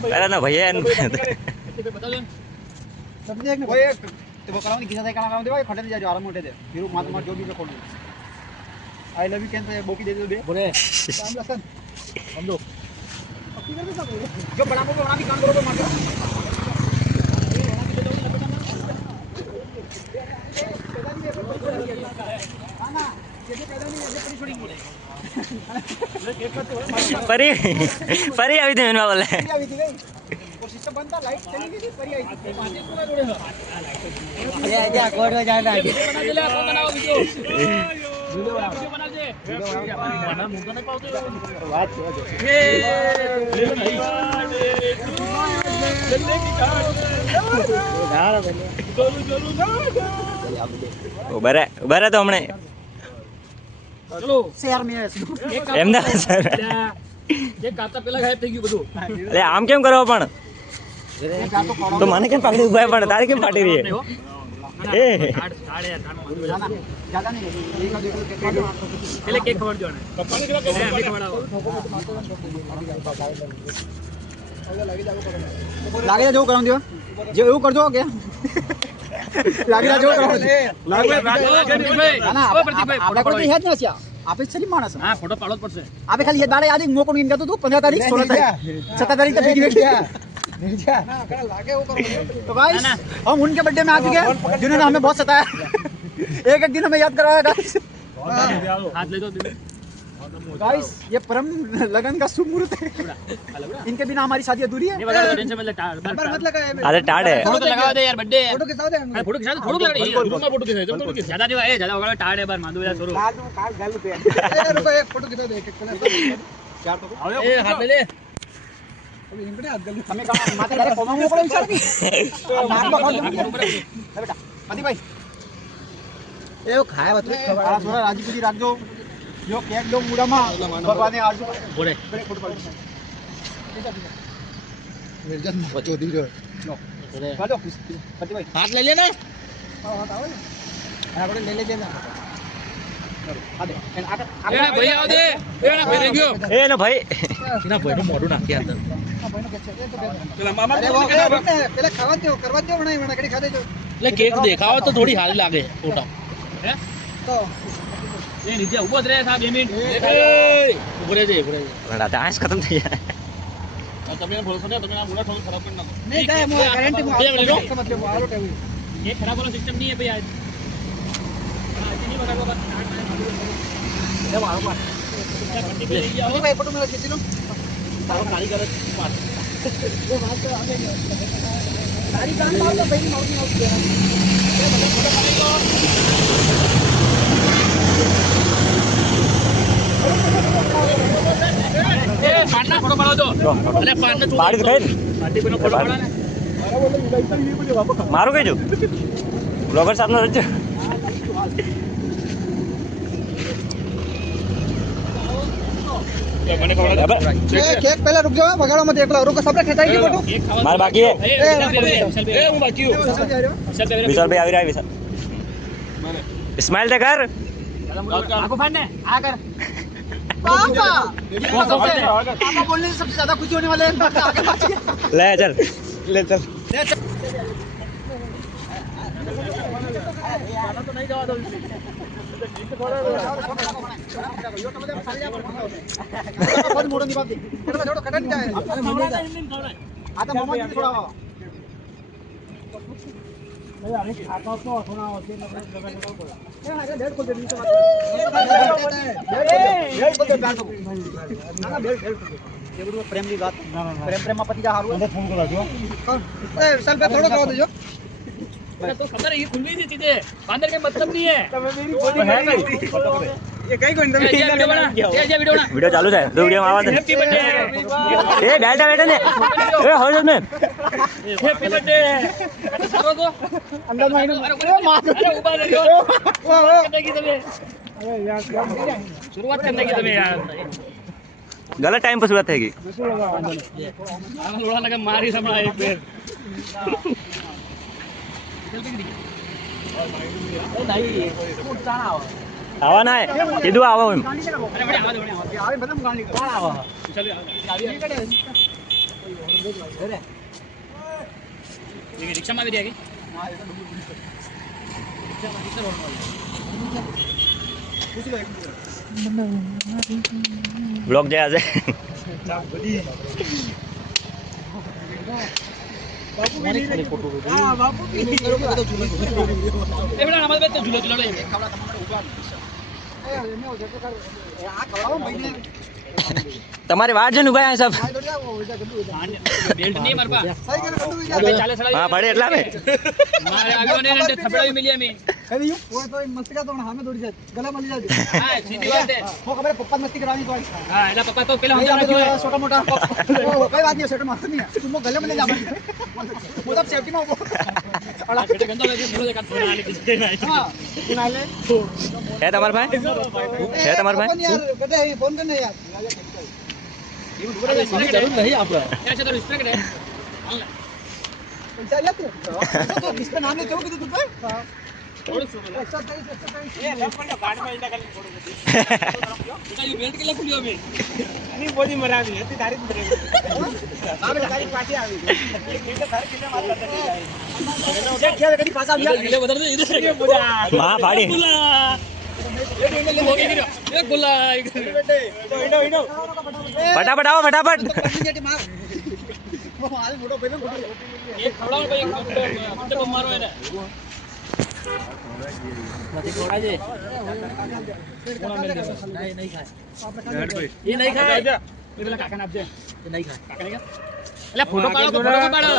अरे ना भैया आई लव यू कैन तो बोकी दे दो बे बोले हम दो जो बड़ा को बना भी काम करो तो मार परी परी अभी थे मैंने बोले वो सिस्टम बनता लाइट चली गई थी परी आई थी पांच पूरा जोड़े ये जा कोड में जाना बना दे ले अपन बनाओ वीडियो बना दे बना मुंह नहीं पाओगे बात ये उभा तो हमने चलो शेयर में अहमदाबाद सर એક કાતા પેલા ગાયબ થઈ ગયું બધું એટલે આમ કેમ કરો પણ તો મને કેમ પકડી ઉભા પણ તારે કેમ પાટી રહી એ જ્યાદા નહીં એક આ દેખો એટલે કેક ખવડ દેવાના પપ્પાને કેવા ખવડાવો લાગે જેવું કરાવ દો જે એવું કરજો કે લાગે જેવું કરાવ લાગે ના આપણે કોઈ હેજ ન છે આપે ચલી માણસ હા ફોટો પાડો જ પડશે આપે ખાલી એ દાડે યાદ મોકો નહીં કહેતો તું 15 તારીખ 16 તારીખ 17 तारीख तक वीडियो भेजा लागे वो करो तो गाइस हम उनके बर्थडे में आ चुके हैं जिन्होंने हमें बहुत सताया एक एक दिन हमें याद करवाया गाइस हाथ ले दो गाइस ये परम लगन का शुभ मुहूर्त है इनके बिना हमारी शादी अधूरी है टेंशन मत लगा अरे टाड़ है फोटो लगा दे यार बर्थडे फोटो के साथ है फोटो के साथ फोटो लगा दे रूम में फोटो के साथ ज्यादा नहीं है ज्यादा होगा टाड़ है बार मांदू यार छोरो काल गाल पे ए रुको एक फोटो खिंचा दे एक चार तो ए हाथ ले ले हमें कहा माता डायरेक्ट फोन में पड़ा विचार नहीं नाक में खाओ बेटा आदि भाई ए वो खाया बतू थोड़ा राजीपुरी रख दो जो केक दो मुड़ा में भगवान ने आजू बोले फोटो पड़ मिर्जा बचो दी जो लो हेलो पति भाई हाथ ले लेना हाथ आओ ना આપણે ले लेजे ना आ दे ए भैया आ दे ए ना भाई गयो ए ना भाई ના ભાઈ નું મોઢું નાખી અંદર પેલા મામા પેલા ખાવા દો કરવા દો બનાવી મને કડી ખાધે જો એટલે કેક દેખાવ તો થોડી હારી લાગે ફોટા હે તો એ નીચે ઉભો જ રહે સાહેબ 2 મિનિટ ઉભરે જઈ રાતે આંસ ખતમ થઈ જાય તમે ભરોસો ને તમે આ મુડા થોડું ખરાબ કરી નાખો नहीं काय मो गारंटी मो समझ लो आलो टेवी ये खराब वाला सिस्टम नहीं है भैया आज नहीं बता दो बस ये वाला बात भाई फोटो मेरा खींच लो તારો કારીગર જ પાસ वो बात तो आगे गाड़ी काम मार दो भाई माउस माउस दे ये मतलब फोटो बनेगा ए पाना फोटो पड़ो दो अरे पाना तू પાડી તો કઈ पार्टी पे फोटो पड़ा ना મારું કઈ જો બ્લોગર સાહેબ નો રજો केक पहले रुक जाओ बगाड़ो मत देख लो रुको सबने खिंचाई की फोटो મારે બાકી હે એ હું બાકી હું વિશાલ ભાઈ આવી રહ્યા વિશાલ સ્માઈલ દે કર आगो फाड़ने आ कर पापा पापा बोलने से सबसे ज्यादा खुशी होने वाले हैं ले चल ले चल तो नहीं जावा दो मोड़ो नहीं बात छोड़ो कटन जाए आता मामा जी थोड़ा अरे खाता तो सुना होते ना डेढ़ को दे दी ना बेल्ट ये बड़ो प्रेम की बात प्रेम में पति जा हारू अंदर फोन करा दो ए विशाल पे थोड़ा कहो दो तो खबर है ये खुली सी चीजें अंदर के मतलब नहीं है मेरी बॉडी है ये कहीं कोई नहीं ये वीडियो बना ये वीडियो बना वीडियो चालू है दो वीडियो में आवाज हैप्पी बर्थडे ए डाटा बेटा ने ए हो जा ने हैप्पी बर्थडे करो तो अंदर में अरे मार अरे उबा दे दो करने की तुम्हें अरे यार शुरुआत करने की तुम्हें यार गलत टाइम पर शुरुआत हैगी लोड़ा लगा मार ही समझा एक पेड़ आवा ना है कीधु आवा हम अरे बड़े आवा दे आवे मतलब गाड़ी कौन आवा चल રિક્ષામાં આવી રહ્યા બ્લોગ જે આજે તમારી વાત છે ને ઉભા સાહેબ બેલ્ટ નહીં મારવા હા પડે એટલા ને મારે આવ્યો ને થપડાવી મિલી અમે મસ્તી કરતો સામે દોડી જાય ગલા મળી જાય હા સીધી વાત છે ખબર પપ્પા મસ્તી કરવાની તો હા એના પપ્પા તો પેલા સમજાવવા જોઈએ છોટા મોટા કઈ વાત નહીં છોટા મારતો નહીં તું ગલે મળી જા હું તો સેફટી માં ઉભો એટલે ગંદો લાગે બોલે કાટ ફોન આલે કિસકે નહીં હા નાલે હે તમારા ભાઈ હે તમારા ભાઈ યાર કદે ફોન કરને યાર જરૂર નહીં આપણે क्या છે તો રિસ્પેક્ટ હે પૈસા લે તું તો કિસકે નામ ને કેવું કીધું તું ભાઈ થોડું શું એ લેફ્ટ પર ગાડીમાં ઇંડા કરી થોડું બધી બેલ્ટ કેટલા ખુલ્યો મે ની બોડી મરાવી હતી તારી જ બ્રેક આપણે તારી પાટી આવી એક મિનિટ તારે કિલે માર કરતા જે ખેલ કદી પાછા આવ્યા એટલે વધારે ઇધર બોલા માં પાડી એક બોલા ફટાફટ આવો ફટાફટ હાલ મોટો ભાઈ મોટો એક ખવડાવો ભાઈ એક બમ મારો એને નથી ખવડા છે નહીં ખાય એ નહીં ખાય એ પેલા કાકાને આપજે એ નહીં ખાય કાકા નહીં ખાય એટલે ફોટો પાડો તો ફોટો પાડો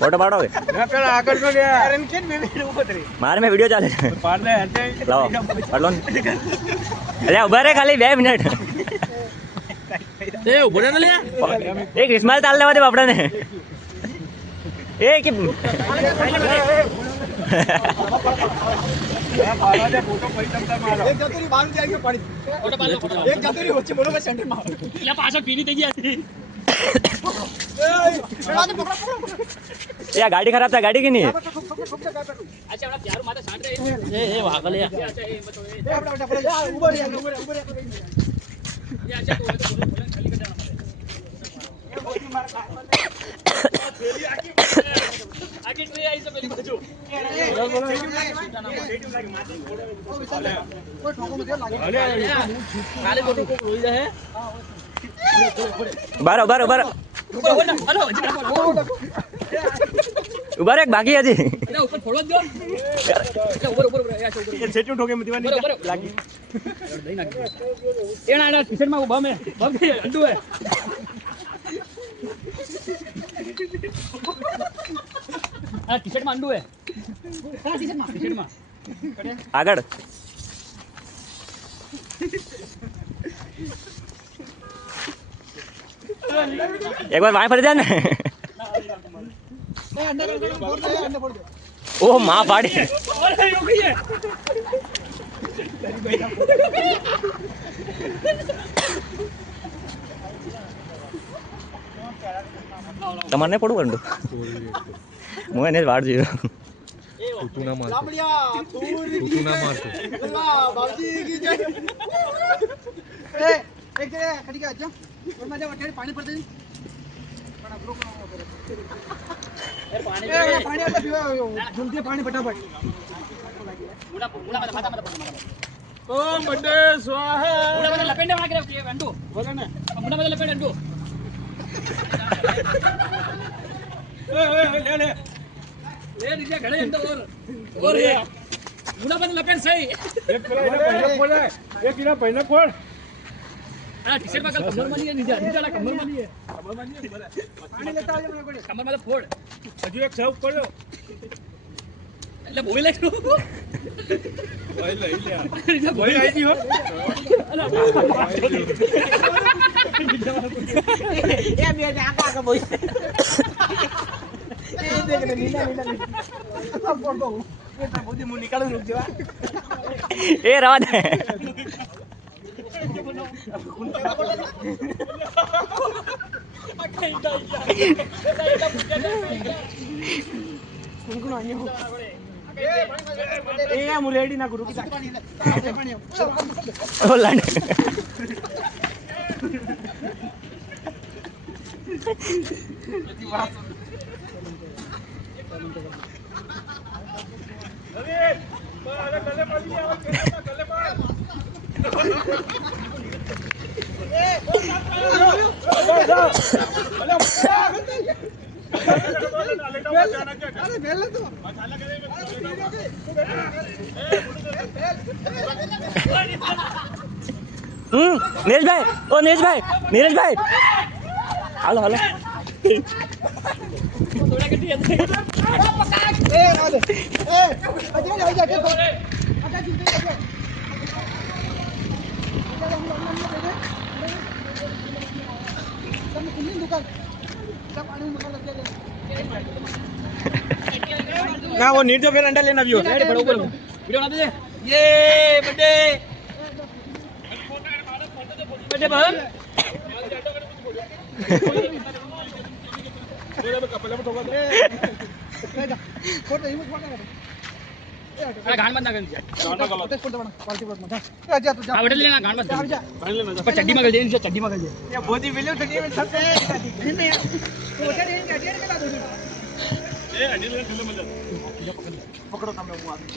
ફોટો પાડો હવે પેલા આગળ તો ગયા અરે કેમ મે ઉભો કરી મારે મેં વિડિયો ચાલે છે પાડ લે લાવો પાડલો ને અલ્યા ઉભા રે ખાલી 2 મિનિટ એ ઉભો રે ને લે એક ઇસ્માઇલ તાલ લેવા દે બાપડાને એ કે એક જતરી બારું જાય કે પડી ફોટો પાડ લે એક જતરી વચ્ચે બોલો મે સેન્ટર માં એટલે પાછળ પીની થઈ ગયા છે એ આ ગાડી ખરાબ થાય ગાડી કે નહીં અચ્છા આપણા પ્યારું માથે સાંડ રે એ વાગલે અચ્છા એ મત એ ઉભો રે ઉભો રે અચ્છા તો ખાલી કર આકી ટ્રે આવી છે પેલી બાજુ કોઈ ઠોકો મત લાગે ખાલી ફોટો કો રોઈ જાય બારો બારો બારો હલો ઉભા રે એક બાકી હજી એના ઉપર ફોડો દો એટલે ઉપર ઉપર ઉપર આ ઉપર એ સેટુ ઠોકે મતીવાની લાગી દઈ નાખી એના આડા ટી-શર્ટ માં ઉભા મે બગ અંડુ હે આ ટી-શર્ટ માં અંડુ હે આ ટી-શર્ટ માં આગળ એક વાર વાય ફરી જાય ને અંડર ફોડ દે અંડર ફોડ દે ઓ માં પાડી અરે યો ગઈ હે તમારે નહીં પડવું કંડું હું એને જ વાડ જોયો લાબડિયા તું ના મારતો અલ્લાહ બાવજી કી જય એ એક જરે ખડી ગયા જો ઓર મજા વઠે પાણી પડતે પણ આપણો કોણ કરે એ પાણી આટલા પીવા જલ્દી પાણી ફટાફટ મુડા મુડા માથા માથા ઓમ બડે સ્વાહા મુડા માથા લપેંડે વાગે અંડુ બોલે ને મુડા માથા લપેંડે અંડુ લે નીચે ઘડે અંડો ઓર હે મુડા માથા લપેંડ સહી એક કિલો પહેલા ફોડ આ ટી-શર્ટ માં કમર માં લીએ નીચે કમર માં લીએ પાણી લેતા આવજો મને કોડે કમર માં ફોડ હજુ એક સર્વ કર્યો એટલે બોઈ લેજો લઈ લે બોઈ આવી ગયો એ બે આકા આકા બોઈ એ દેખ ને નીલા ફોડ દો એ તો બુદ્ધિ મુ નીકાળું રૂક જવા એ રવા દે એ મુ રેડી ના ગુરુ કી પાણી ઓ લાડ નીરજભાઈ ઓ નીરજભાઈ નીરજભાઈ હાલો હાલો ना वो नीरज फिर अंडा लेना भी हो वीडियो बना दे ये बर्थडे बर्थडे बहन अरे गान बंद ना कर हां बटन लेना गान बंद पर चड्डी में गल दे चड्डी में गल दे ये बोधी विलियम चड्डी में सब है तो चड्डी में अडियर में ला दो ए अडियर में खेलने मजा पकड़ो काम में वो आदमी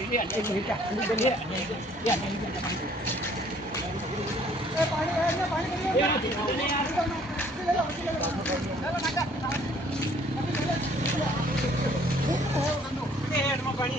ये अडियर पानी